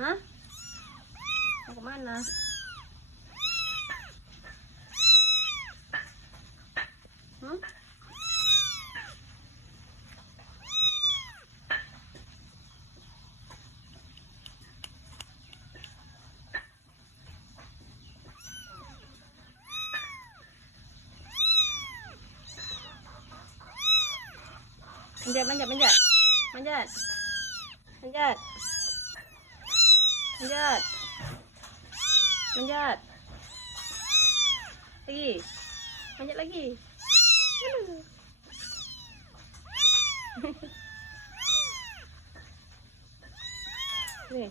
Hah? Mau kemana? Hmm? Manjat, manjat, manjat. Manjat. Manjat. Manjat. Manjat. Lagi. Manjat lagi. Nih.